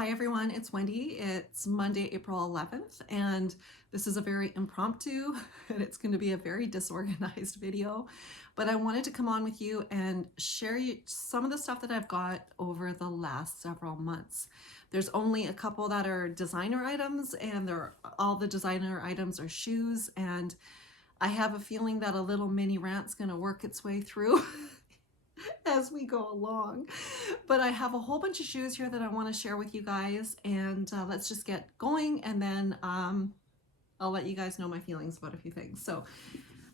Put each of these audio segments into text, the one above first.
Hi everyone, it's Wendy. It's Monday, April 11th, and this is a very impromptu and it's going to be a very disorganized video, but I wanted to come on with you and share some of the stuff that I've got over the last several months. There's only a couple that are designer items, and all the designer items are shoes, and I have a feeling that a little mini rant's going to work its way through as we go along. But I have a whole bunch of shoes here that I want to share with you guys, and let's just get going, and then I'll let you guys know my feelings about a few things. So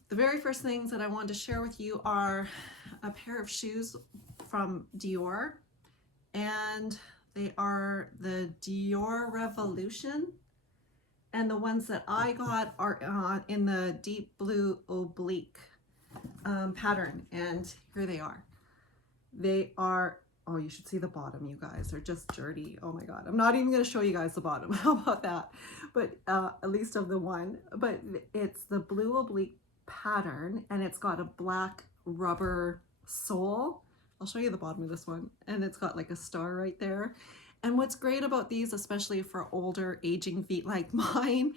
the very first things that I wanted to share with you are a pair of shoes from Dior, and they are the Dior Revolution, and the ones that I got are in the deep blue oblique pattern, and here they are. They are, oh, you should see the bottom, you guys. They're just dirty. Oh my God. I'm not even going to show you guys the bottom. How about that? But at least of the one. But it's the blue oblique pattern, and it's got a black rubber sole. I'll show you the bottom of this one. And it's got like a star right there. And what's great about these, especially for older aging feet like mine,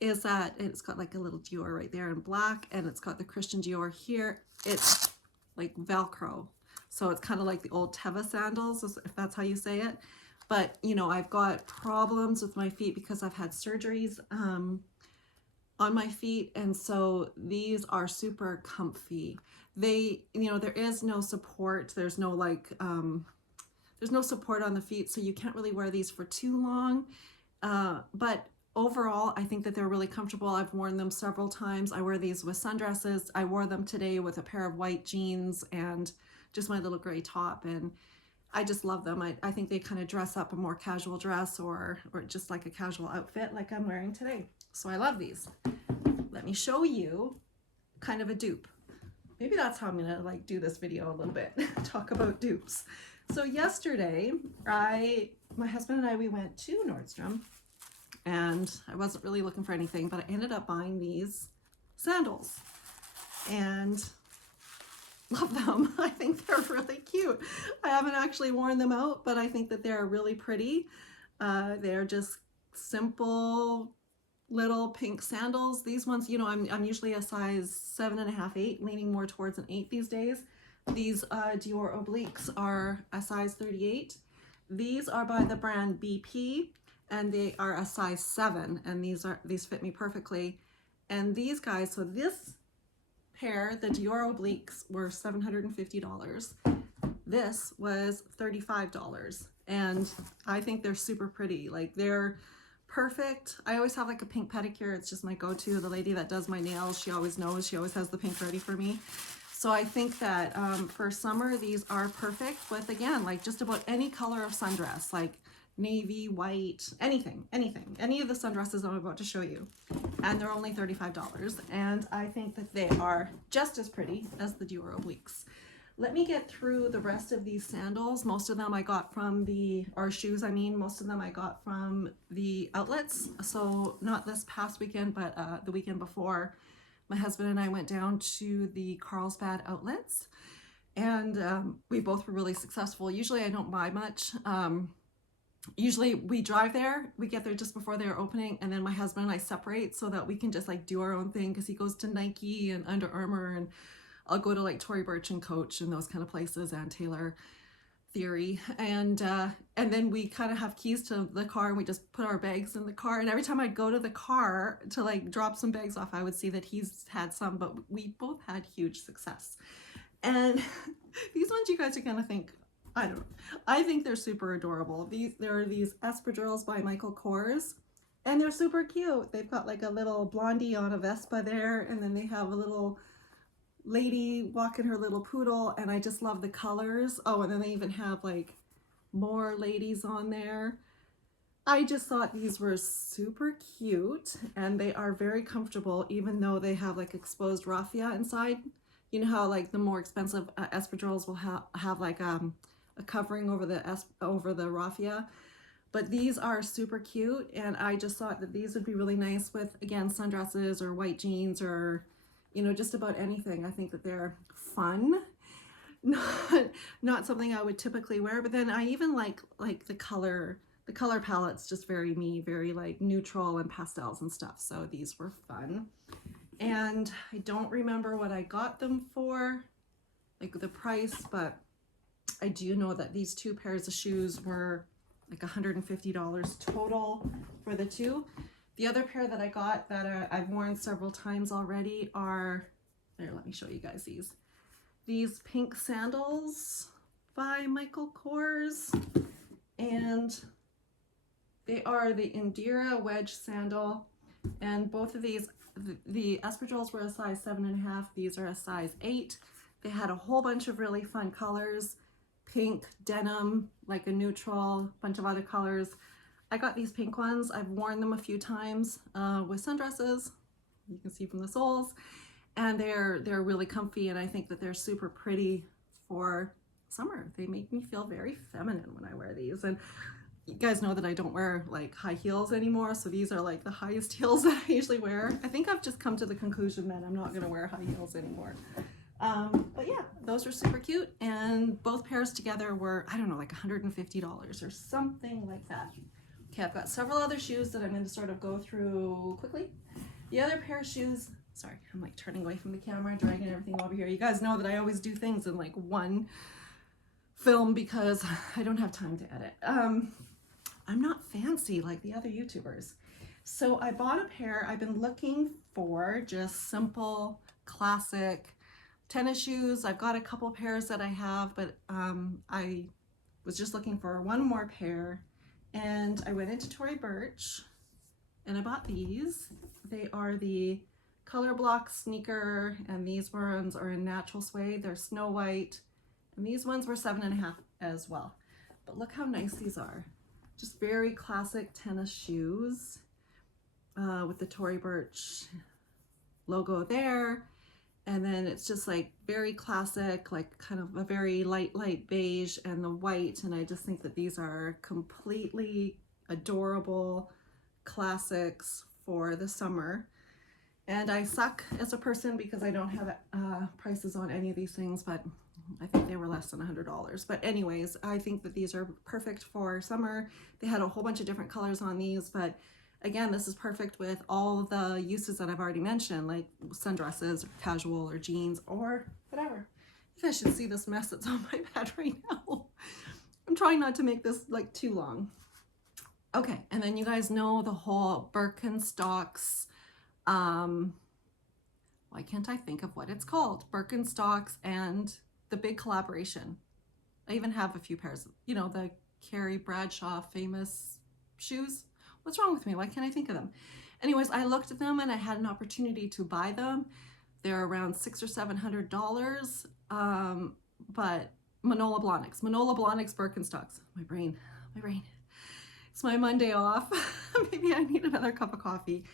is that it's got like a little Dior right there in black, and it's got the Christian Dior here. It's like Velcro. So it's kind of like the old Teva sandals, if that's how you say it. But, you know, I've got problems with my feet because I've had surgeries on my feet. And so these are super comfy. They, you know, there is no support. There's no like, there's no support on the feet. So you can't really wear these for too long. But overall, I think that they're really comfortable. I've worn them several times. I wear these with sundresses. I wore them today with a pair of white jeans and just my little gray top, and I just love them. I think they kind of dress up a more casual dress or just like a casual outfit like I'm wearing today. So I love these. Let me show you kind of a dupe. Maybe that's how I'm gonna like do this video a little bit, talk about dupes. So yesterday, my husband and I, we went to Nordstrom, and I wasn't really looking for anything, but I ended up buying these sandals, and love them. I think they're really cute. I haven't actually worn them out, but I think that they're really pretty. They're just simple little pink sandals. These ones, you know, I'm usually a size 7.5, 8, leaning more towards an 8 these days. These Dior obliques are a size 38. These are by the brand BP, and they are a size 7, and these fit me perfectly. And these guys, so this pair, the Dior obliques, were $750. This was $35, and I think they're super pretty. Like, they're perfect. I always have like a pink pedicure. It's just my go-to. The lady that does my nails, she always knows. She always has the pink ready for me. So I think that for summer, these are perfect with, again, like just about any color of sundress, like navy, white, anything, any of the sundresses I'm about to show you. And they're only $35. And I think that they are just as pretty as the Dior obliques. Let me get through the rest of these sandals. Most of them I got from or shoes, I mean, most of them I got from the outlets. So not this past weekend, but the weekend before, my husband and I went down to the Carlsbad outlets, and we both were really successful. Usually I don't buy much. Usually we drive there, we get there just before they're opening, and then my husband and I separate so that we can just like do our own thing, because he goes to Nike and Under Armour, and I'll go to like Tory Burch and Coach and those kind of places, and Taylor Theory, and then we kind of have keys to the car, and we just put our bags in the car. And every time I'd go to the car to like drop some bags off, I would see that he's had some, but we both had huge success. And these ones, you guys are gonna think, I don't know. I think they're super adorable. There are these espadrilles by Michael Kors, and they're super cute. They've got like a little blondie on a Vespa there, and then they have a little lady walking her little poodle, and I just love the colors. Oh, and then they even have like more ladies on there. I just thought these were super cute, and they are very comfortable, even though they have like exposed raffia inside. You know how like the more expensive espadrilles will have like a covering over the raffia, but these are super cute, and I just thought that these would be really nice with, again, sundresses or white jeans, or, you know, just about anything. I think that they're fun. Not something I would typically wear, but then I even like the color the color palette's just very me, very like neutral and pastels and stuff. So these were fun. And I don't remember what I got them for, like the price, but I do know that these two pairs of shoes were like $150 total for the two. The other pair that I got that I've worn several times already are, there, let me show you guys these. These pink sandals by Michael Kors, and they are the Indira wedge sandal, and both of these, the espadrilles were a size 7.5, these are a size 8. They had a whole bunch of really fun colors, pink, denim, like a neutral, bunch of other colors. I got these pink ones. I've worn them a few times with sundresses. You can see from the soles, and they're really comfy, and I think that they're super pretty for summer. They make me feel very feminine when I wear these. And you guys know that I don't wear like high heels anymore, so these are like the highest heels that I usually wear. I think I've just come to the conclusion that I'm not gonna wear high heels anymore. But yeah, those are super cute, and both pairs together were, I don't know, like $150 or something like that. Okay, I've got several other shoes that I'm going to sort of go through quickly. The other pair of shoes, sorry, I'm like turning away from the camera, dragging everything over here. You guys know that I always do things in like one film because I don't have time to edit. I'm not fancy like the other YouTubers. So I bought a pair. I've been looking for just simple, classic tennis shoes. I've got a couple pairs that I have, but I was just looking for one more pair, and I went into Tory Burch and I bought these. They are the color block sneaker, and these ones are in natural suede. They're snow white, and these ones were 7.5 as well. But look how nice these are. Just very classic tennis shoes with the Tory Burch logo there. And then it's just like very classic, like kind of a very light beige and the white. And I just think that these are completely adorable classics for the summer. And I suck as a person because I don't have prices on any of these things, but I think they were less than $100. But anyways, I think that these are perfect for summer. They had a whole bunch of different colors on these, but again, this is perfect with all the uses that I've already mentioned, like sundresses, or casual, or jeans, or whatever. You guys should see this mess that's on my bed right now. I'm trying not to make this like too long. Okay, and then you guys know the whole Birkenstocks, why can't I think of what it's called? Birkenstocks and the big collaboration. I even have a few pairs, you know, the Carrie Bradshaw famous shoes. What's wrong with me? Why can't I think of them? Anyways, I looked at them and I had an opportunity to buy them. They're around $600 or $700, but Manola Blahniks Birkenstocks. My brain. It's my Monday off. Maybe I need another cup of coffee.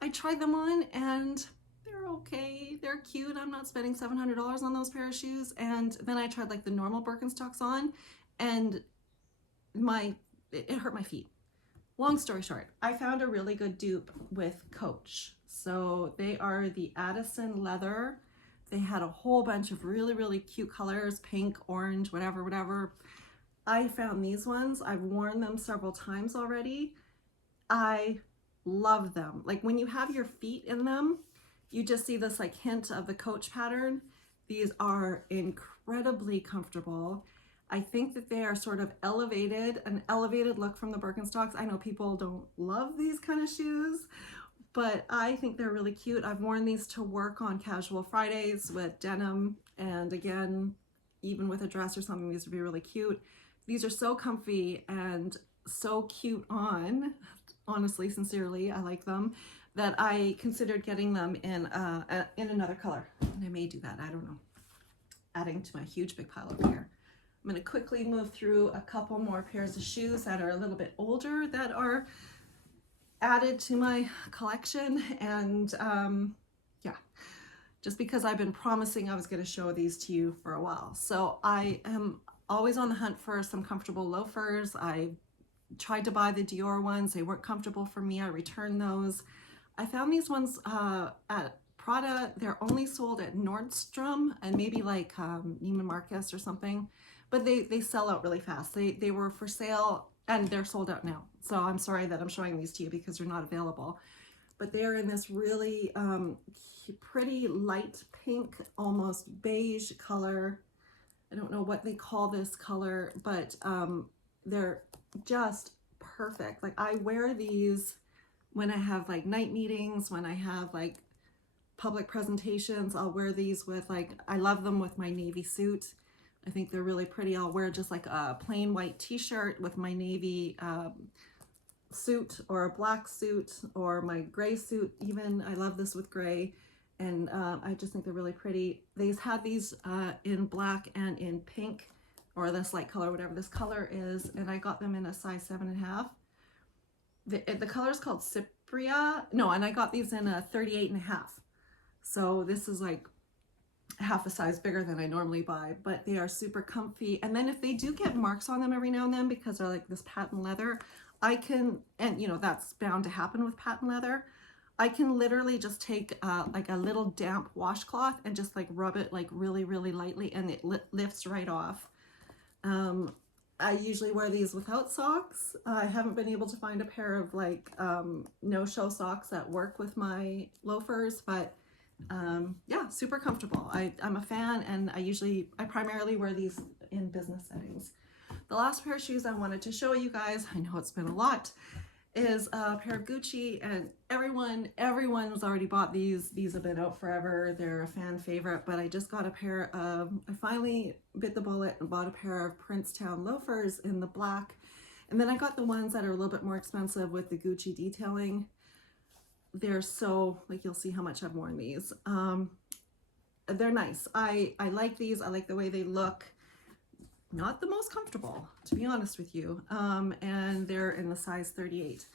I tried them on and they're okay. They're cute. I'm not spending $700 on those pair of shoes. And then I tried like the normal Birkenstocks on, and it hurt my feet. Long story short, I found a really good dupe with Coach. So they are the Addison leather. They had a whole bunch of really cute colors, pink, orange, whatever. I found these ones. I've worn them several times already. I love them. Like when you have your feet in them, you just see this like hint of the Coach pattern. These are incredibly comfortable. I think that they are sort of an elevated look from the Birkenstocks. I know people don't love these kind of shoes, but I think they're really cute. I've worn these to work on casual Fridays with denim, and again, even with a dress or something, these would be really cute. These are so comfy and so cute on, honestly, sincerely, I like them, that I considered getting them in another color. And I may do that, I don't know. Adding to my huge big pile over here. I'm going to quickly move through a couple more pairs of shoes that are a little bit older that are added to my collection. And yeah, just because I've been promising I was going to show these to you for a while. So I am always on the hunt for some comfortable loafers. I tried to buy the Dior ones. They weren't comfortable for me. I returned those. I found these ones at Prada. They're only sold at Nordstrom and maybe like Neiman Marcus or something. But they sell out really fast. They were for sale and they're sold out now. So I'm sorry that I'm showing these to you because they're not available. But they're in this really pretty light pink, almost beige color. I don't know what they call this color, but they're just perfect. Like I wear these when I have like night meetings, when I have like public presentations. I'll wear these with like, I love them with my navy suit. I think they're really pretty. I'll wear just like a plain white t-shirt with my navy suit, or a black suit, or my gray suit even. I love this with gray, and I just think they're really pretty. They've had these in black and in pink, or this light color, whatever this color is, and I got them in a size 7.5. The color is called Cypria. No, and I got these in a 38.5. So this is like half a size bigger than I normally buy, but they are super comfy. And then if they do get marks on them every now and then because they're like this patent leather, I can, and you know, that's bound to happen with patent leather, I can literally just take like a little damp washcloth and just like rub it like really, really lightly, and it lifts right off. I usually wear these without socks. I haven't been able to find a pair of like no-show socks that work with my loafers, but yeah, super comfortable. I'm a fan, and I primarily wear these in business settings. The last pair of shoes I wanted to show you guys, I know it's been a lot, is a pair of Gucci, and everyone's already bought these. These have been out forever. They're a fan favorite, but I just got a pair of, I finally bit the bullet and bought a pair of Princetown loafers in the black. And then I got the ones that are a little bit more expensive with the Gucci detailing. They're so, like, you'll see how much I've worn these. They're nice. I like these. I like the way they look. Not the most comfortable, to be honest with you. And they're in the size 38.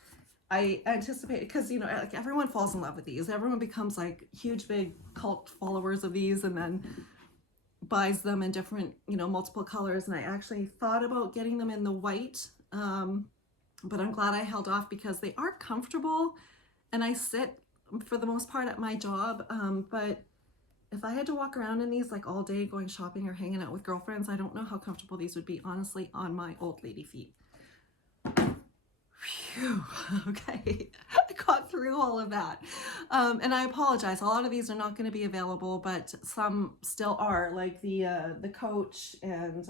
I anticipate, because, you know, like everyone falls in love with these. Everyone becomes like huge, big cult followers of these, and then buys them in different, you know, multiple colors. And I actually thought about getting them in the white, but I'm glad I held off because they are comfortable, and I sit for the most part at my job. But if I had to walk around in these like all day going shopping or hanging out with girlfriends, I don't know how comfortable these would be, honestly, on my old lady feet. Phew, okay, I got through all of that. And I apologize, a lot of these are not going to be available, but some still are, like the Coach, and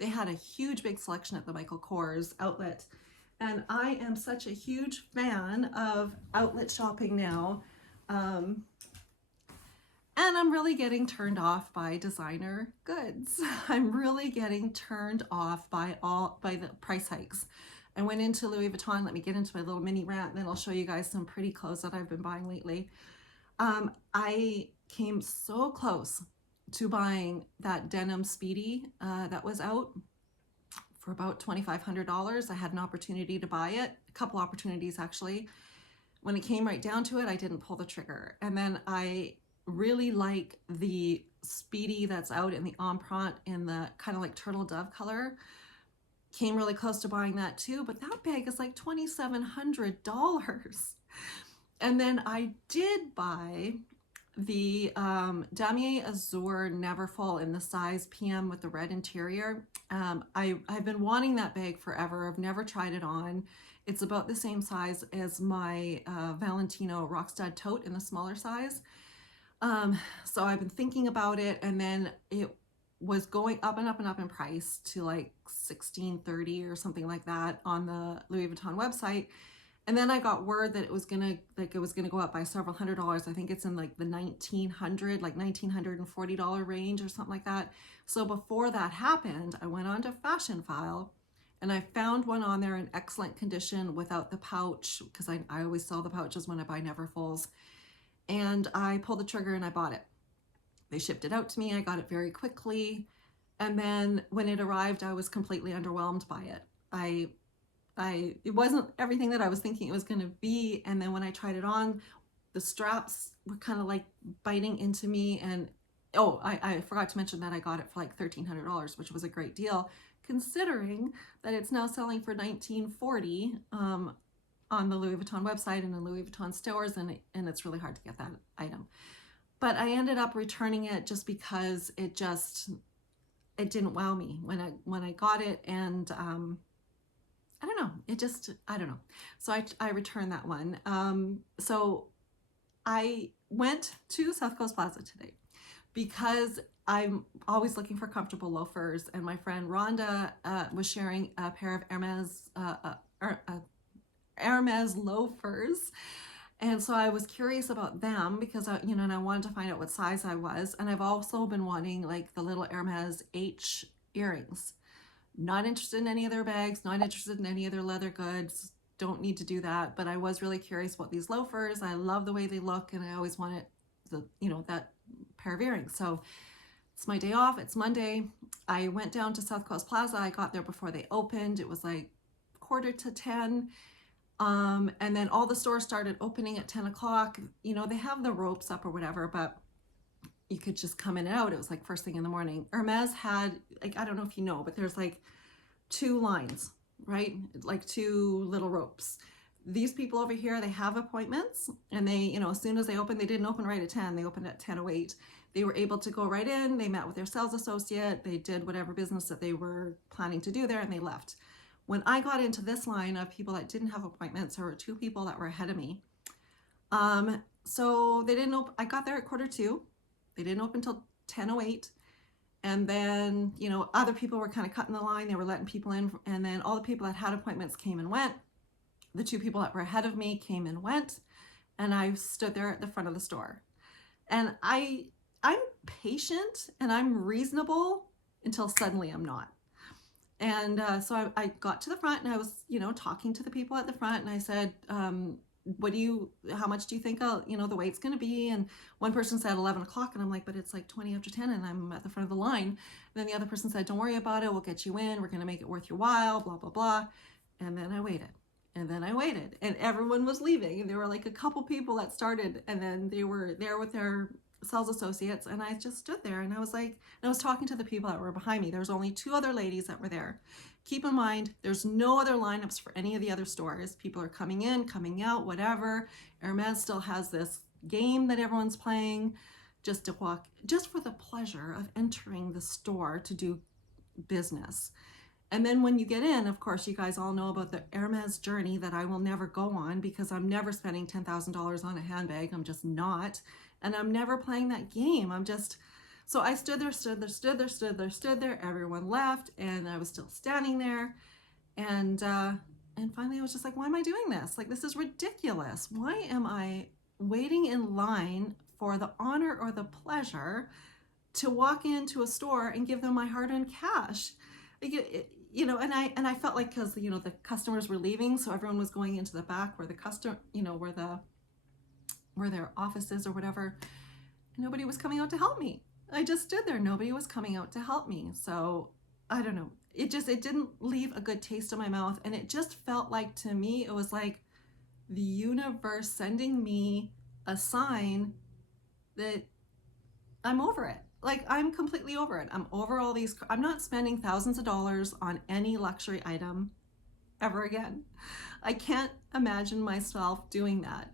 they had a huge big selection at the Michael Kors outlet. And I am such a huge fan of outlet shopping now. And I'm really getting turned off by designer goods. I'm really getting turned off by the price hikes. I went into Louis Vuitton. Let me get into my little mini rant, and then I'll show you guys some pretty clothes that I've been buying lately. I came so close to buying that denim Speedy that was out for about $2,500. I had an opportunity to buy it, a couple opportunities actually. When it came right down to it, I didn't pull the trigger. And then I really like the Speedy that's out in the Empreinte in the kind of like turtle dove color. Came really close to buying that too, but that bag is like $2,700. And then I did buy the Damier Azur Neverfull in the size PM with the red interior. I've been wanting that bag forever. I've never tried it on. It's about the same size as my Valentino Rockstud tote in the smaller size. So I've been thinking about it, and then it was going up and up and up in price to like $1,630 or something like that on the Louis Vuitton website. And then I got word that it was gonna go up by several $100s. I think it's in like the $1,940 range or something like that. So before that happened, I went on to Fashion File, and I found one on there in excellent condition without the pouch, because I always sell the pouches when I buy Neverfulls. And I pulled the trigger and I bought it. They shipped it out to me. I got it very quickly. And then when it arrived, I was completely underwhelmed by it. It wasn't everything that I was thinking it was going to be. And then when I tried it on, the straps were kind of like biting into me. And oh, I forgot to mention that I got it for like $1,300, which was a great deal, considering that it's now selling for $1,940 on the Louis Vuitton website and the Louis Vuitton stores, and it's really hard to get that item. But I ended up returning it just because it didn't wow me when I got it, and I don't it just, I don't know. So I returned that one. So I went to South Coast Plaza today because I'm always looking for comfortable loafers, and my friend Rhonda was sharing a pair of Hermes loafers, and so I was curious about them because and I wanted to find out what size I was, and I've also been wanting like the little Hermes H earrings. Not interested in any of their bags, not interested in any of their leather goods. Don't need to do that, but I was really curious about these loafers. I love the way they look, and I always wanted that pair of earrings. So it's my day off. It's Monday. I went down to South Coast Plaza. I got there before they opened. It was like 9:45. And then all the stores started opening at 10 o'clock. They have the ropes up or whatever, but you could just come in and out. It was like first thing in the morning. Hermes had, like, I don't know if you know, but there's like 2 lines, right? Like 2 little ropes. These people over here, they have appointments, and they, as soon as they opened, they didn't open right at 10. They opened at 10:08. They were able to go right in. They met with their sales associate. They did whatever business that they were planning to do there, and they left. When I got into this line of people that didn't have appointments, there were 2 people that were ahead of me. So they didn't open. I got there at 1:45. They didn't open until 10:08. And then, other people were kind of cutting the line. They were letting people in. And then all the people that had appointments came and went. The 2 people that were ahead of me came and went. And I stood there at the front of the store. And I'm patient and I'm reasonable until suddenly I'm not. And so I got to the front, and I was, talking to the people at the front, and I said, how much do you think the wait's going to be? And one person said 11 o'clock, and I'm like, but it's like 20 after 10 and I'm at the front of the line. And then the other person said, don't worry about it. We'll get you in. We're going to make it worth your while, blah, blah, blah. And then I waited. And then I waited, and everyone was leaving. And there were like a couple people that started, and then they were there with their sales associates, and I just stood there, and I was talking to the people that were behind me. There was only 2 other ladies that were there. Keep in mind, there's no other lineups for any of the other stores. People are coming in, coming out, whatever. Hermes still has this game that everyone's playing just for the pleasure of entering the store to do business. And then when you get in, of course, you guys all know about the Hermes journey that I will never go on, because I'm never spending $10,000 on a handbag. I'm just not. And I'm never playing that game. So I stood there. Everyone left, and I was still standing there. And finally I was just like, why am I doing this? Like, this is ridiculous. Why am I waiting in line for the honor or the pleasure to walk into a store and give them my hard-earned cash? And I felt like, because the customers were leaving, so everyone was going into the back where where their office is or whatever. Nobody was coming out to help me. I just stood there. Nobody was coming out to help me. So I don't know. It didn't leave a good taste in my mouth, and it just felt like, to me, it was like the universe sending me a sign that I'm over it. Like, I'm completely over it. I'm over all these. I'm not spending thousands of dollars on any luxury item ever again. I can't imagine myself doing that.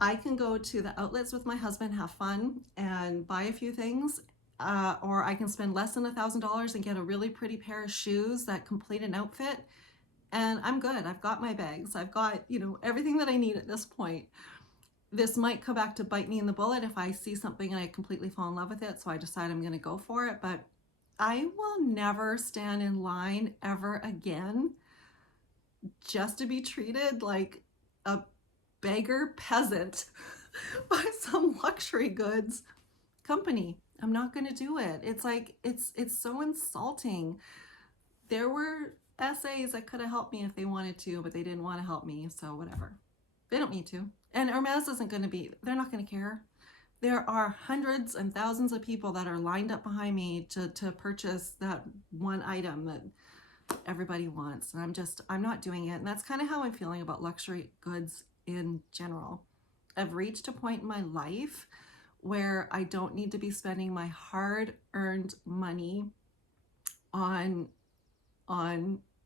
I can go to the outlets with my husband, have fun, and buy a few things, or I can spend less than $1,000 and get a really pretty pair of shoes that complete an outfit, and I'm good. I've got my bags. I've got, everything that I need at this point. This might come back to bite me in the bullet if I see something and I completely fall in love with it, so I decide I'm going to go for it, but I will never stand in line ever again just to be treated like a beggar peasant by some luxury goods company. I'm not going to do it. It's like, it's so insulting. There were SAs that could have helped me if they wanted to, but they didn't want to help me, so whatever. They don't need to. And Hermes isn't going to be, they're not going to care. There are hundreds and thousands of people that are lined up behind me to purchase that one item that everybody wants. And I'm not doing it. And that's kind of how I'm feeling about luxury goods in general. I've reached a point in my life where I don't need to be spending my hard-earned money on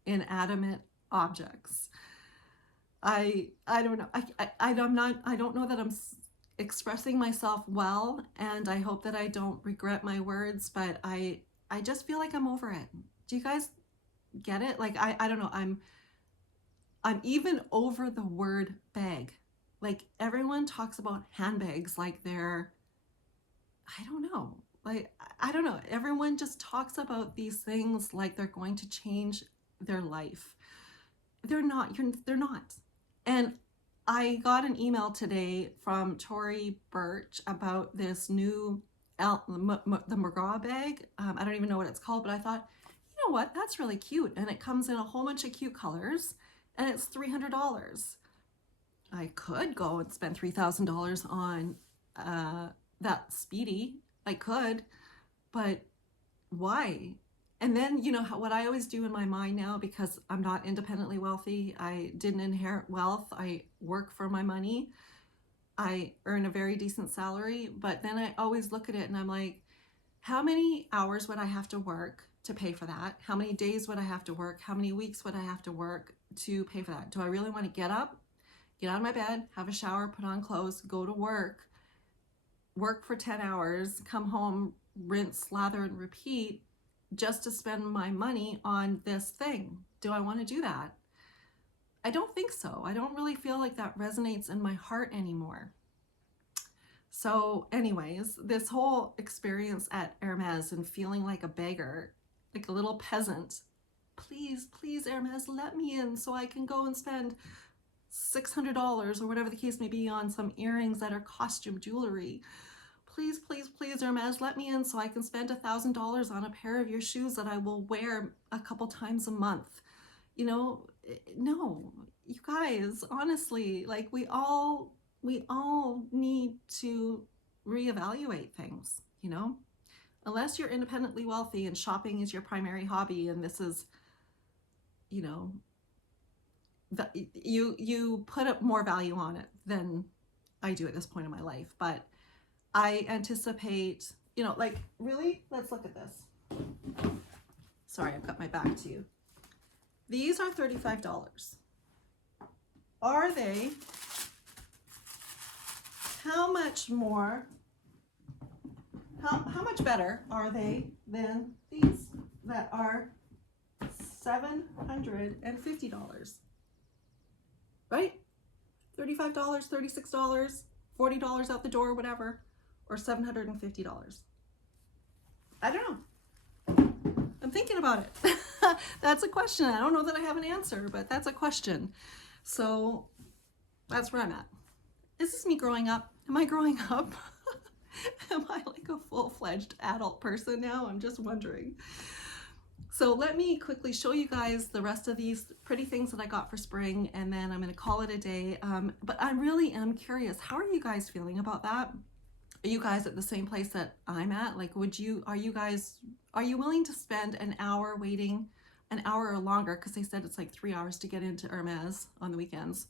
inanimate objects. I don't know. I don't know that I'm expressing myself well, and I hope that I don't regret my words, but I just feel like I'm over it. Do you guys get it? Like, I don't know. I'm even over the word bag. Like everyone talks about handbags like they're, I don't know. Like, I don't know. Everyone just talks about these things like they're going to change their life. They're not. They're not. And I got an email today from Tory Burch about this new the McGraw bag. I don't even know what it's called, but I thought, you know what? That's really cute. And it comes in a whole bunch of cute colors and it's $300. I could go and spend $3,000 on that Speedy. I could, but why? And then, you know, what I always do in my mind now, because I'm not independently wealthy, I didn't inherit wealth, I work for my money, I earn a very decent salary, but then I always look at it and I'm like, how many hours would I have to work to pay for that? How many days would I have to work? How many weeks would I have to work to pay for that? Do I really want to get up, get out of my bed, have a shower, put on clothes, go to work for 10 hours, come home, rinse, lather, and repeat, just to spend my money on this thing? Do I want to do that? I don't think so. I don't really feel like that resonates in my heart anymore. So anyways, this whole experience at Hermes and feeling like a beggar, like a little peasant, please, please, Hermes, let me in so I can go and spend $600 or whatever the case may be on some earrings that are costume jewelry. Please, please, please, Hermes, let me in so I can spend $1,000 on a pair of your shoes that I will wear a couple times a month. You know, no, you guys, honestly, like we all need to reevaluate things, you know? Unless you're independently wealthy and shopping is your primary hobby and this is, you know, you put up more value on it than I do at this point in my life. But I anticipate, you know, like really, let's look at this. Sorry, I've got my back to you. These are $35. Are they, how much more, how much better are they than these that are $750? Right? $35, $36, $40 out the door, whatever, or $750. I don't know. I'm thinking about it. That's a question. I don't know that I have an answer, but that's a question. So that's where I'm at. Is this me growing up? Am I growing up? Am I like a full-fledged adult person now? I'm just wondering. So let me quickly show you guys the rest of these pretty things that I got for spring, and then I'm going to call it a day. But I really am curious. How are you guys feeling about that? Are you guys at the same place that I'm at? Like, are you willing to spend an hour waiting, an hour or longer? Because they said it's like 3 hours to get into Hermes on the weekends.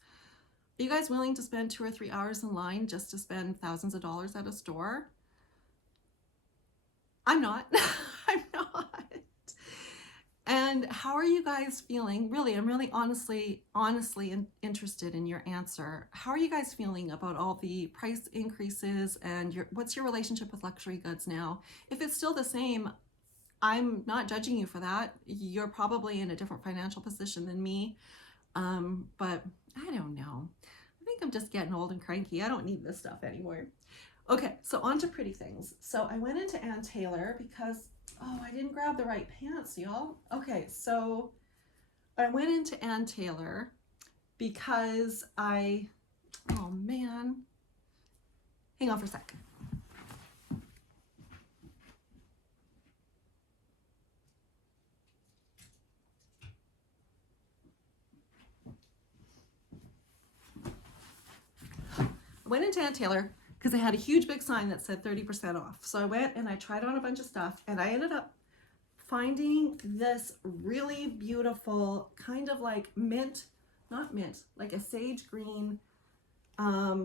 Are you guys willing to spend 2 or 3 hours in line just to spend thousands of dollars at a store? I'm not. I'm not. And how are you guys feeling? Really, I'm really honestly interested in your answer. How are you guys feeling about all the price increases and what's your relationship with luxury goods now? If it's still the same, I'm not judging you for that. You're probably in a different financial position than me. But I don't know. I think I'm just getting old and cranky. I don't need this stuff anymore. Okay, so on to pretty things. So I went into Ann Taylor because, oh, I didn't grab the right pants, y'all. Okay, so I went into Ann Taylor because oh man, hang on for a sec. I went into Ann Taylor because they had a huge big sign that said 30% off. So I went and I tried on a bunch of stuff and I ended up finding this really beautiful kind of like not mint, like a sage green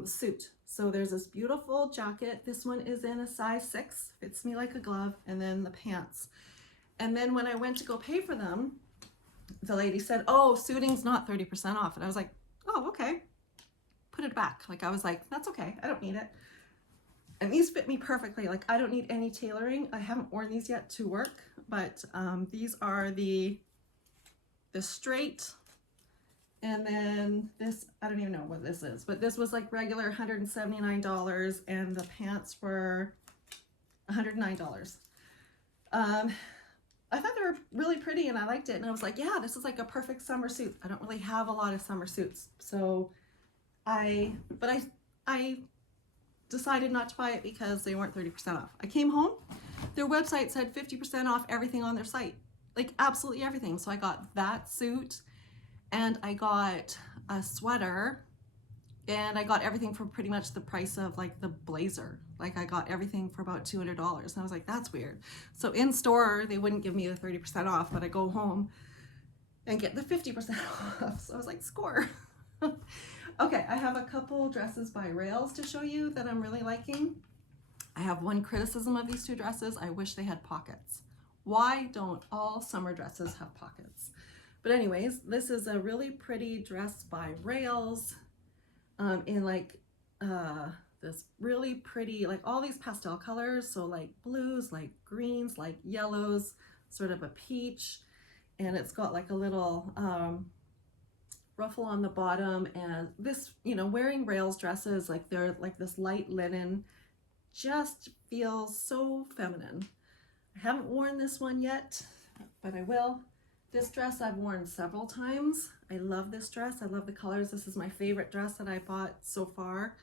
suit. So there's this beautiful jacket. This one is in a size 6, fits me like a glove, and then the pants. And then when I went to go pay for them, the lady said, oh, suiting's not 30% off. And I was like, oh, okay. Put it back. Like, I was like, that's okay. I don't need it. And these fit me perfectly. Like, I don't need any tailoring. I haven't worn these yet to work, but these are the straight And then this, I don't even know what this is, but this was like regular $179 and the pants were $109. I thought they were really pretty and I liked it, and I was like, yeah, this is like a perfect summer suit. I don't really have a lot of summer suits, so I decided not to buy it because they weren't 30% off. I came home, their website said 50% off everything on their site, like absolutely everything. So I got that suit and I got a sweater and I got everything for pretty much the price of like the blazer. Like I got everything for about $200 and I was like, that's weird. So in store, they wouldn't give me the 30% off, but I go home and get the 50% off. So I was like, score. Okay, I have a couple dresses by Rails to show you that I'm really liking. I have one criticism of these two dresses. I wish they had pockets. Why don't all summer dresses have pockets? But anyways, this is a really pretty dress by Rails in like this really pretty, like all these pastel colors. So like blues, like greens, like yellows, sort of a peach. And it's got like a little ruffle on the bottom, and this, you know, wearing Rails dresses, like they're like this light linen, just feels so feminine. I haven't worn this one yet, but I will. This dress I've worn several times. I love this dress. I love the colors. This is my favorite dress that I bought so far.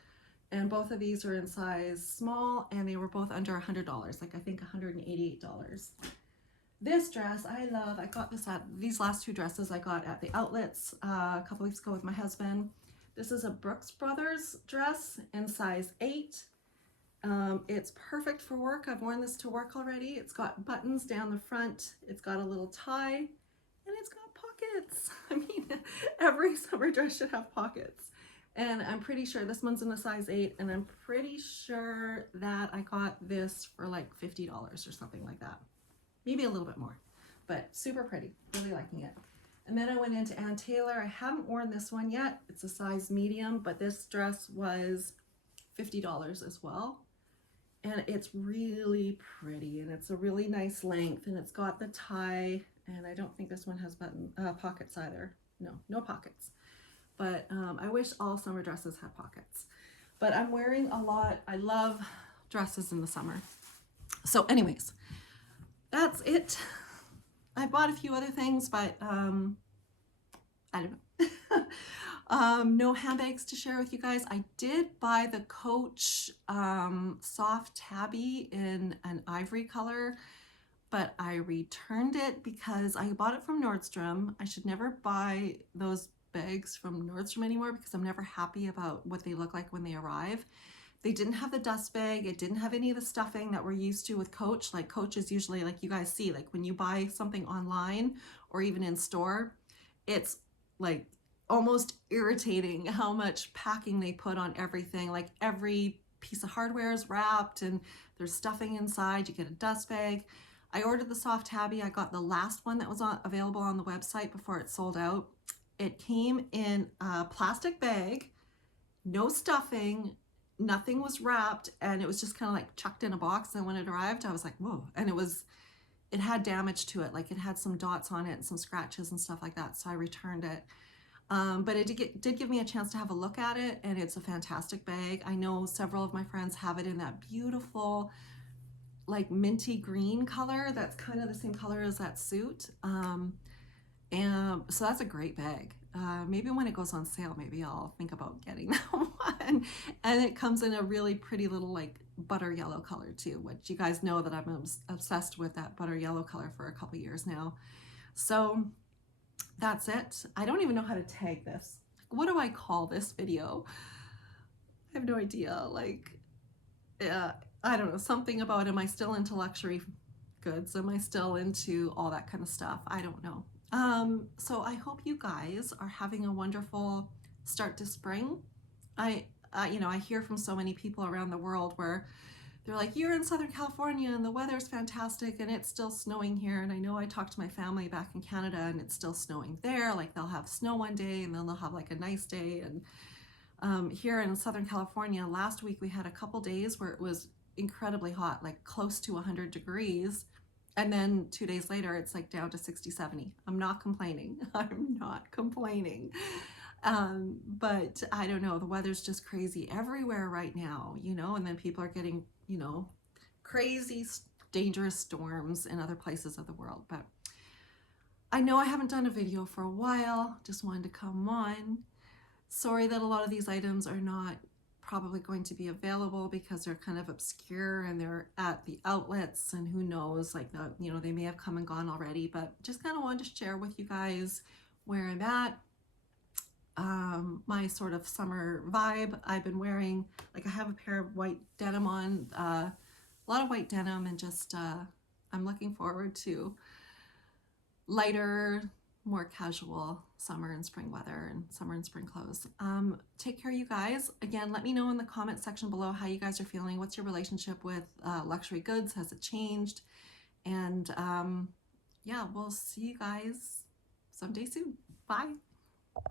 And both of these are in size small, and they were both under $100, like I think $188. This dress I love. I got this at, these last two dresses I got at the outlets a couple weeks ago with my husband. This is a Brooks Brothers dress in size 8. It's perfect for work. I've worn this to work already. It's got buttons down the front. It's got a little tie, and it's got pockets. I mean, every summer dress should have pockets. And I'm pretty sure this one's in a size 8, and I'm pretty sure that I got this for like $50 or something like that. Maybe a little bit more, but super pretty, really liking it. And then I went into Ann Taylor. I haven't worn this one yet. It's a size medium, but this dress was $50 as well. And it's really pretty, and it's a really nice length, and it's got the tie, and I don't think this one has pockets either. No pockets. But I wish all summer dresses had pockets. But I'm wearing a lot. I love dresses in the summer. So anyways, that's it. I bought a few other things, but I don't know. No handbags to share with you guys. I did buy the Coach soft tabby in an ivory color, but I returned it because I bought it from Nordstrom. I should never buy those bags from Nordstrom anymore because I'm never happy about what they look like when they arrive. They didn't have the dust bag. It didn't have any of the stuffing that we're used to with Coach. Like Coach is usually, like you guys see, like when you buy something online or even in store, it's like almost irritating how much packing they put on everything. Like every piece of hardware is wrapped and there's stuffing inside. You get a dust bag. I ordered the soft tabby. I got the last one that was available on the website before it sold out. It came in a plastic bag, no stuffing, nothing was wrapped, and it was just kind of like chucked in a box. And when it arrived, I was like, whoa. And it had damage to it. Like it had some dots on it and some scratches and stuff like that. So I returned it. But it did give me a chance to have a look at it, and it's a fantastic bag. I know several of my friends have it in that beautiful, like minty green color. That's kind of the same color as that suit. And so that's a great bag. Maybe when it goes on sale, maybe I'll think about getting that one. And it comes in a really pretty little like butter yellow color too, which you guys know that I'm obsessed with that butter yellow color for a couple years now. So that's it. I don't even know how to tag this. What do I call this video? I have no idea. Like, I don't know, something about, am I still into luxury goods? Am I still into all that kind of stuff? I don't know. So I hope you guys are having a wonderful start to spring. I hear from so many people around the world where they're like, you're in Southern California and the weather's fantastic and it's still snowing here. And I know I talked to my family back in Canada and it's still snowing there. Like they'll have snow one day and then they'll have like a nice day. And here in Southern California, last week we had a couple days where it was incredibly hot, like close to 100 degrees. And then 2 days later, it's like down to 60, 70. I'm not complaining. I'm not complaining. But I don't know, the weather's just crazy everywhere right now, you know, and then people are getting, you know, crazy, dangerous storms in other places of the world. But I know I haven't done a video for a while, just wanted to come on. Sorry that a lot of these items are not probably going to be available because they're kind of obscure and they're at the outlets, and who knows, like, you know, they may have come and gone already, but just kind of wanted to share with you guys where I'm at. My sort of summer vibe. I've been wearing, like, I have a pair of white denim on, a lot of white denim, and just I'm looking forward to lighter, more casual summer and spring weather and summer and spring clothes. Take care, you guys. Again, let me know in the comment section below how you guys are feeling. What's your relationship with luxury goods? Has it changed? And yeah, we'll see you guys someday soon. Bye.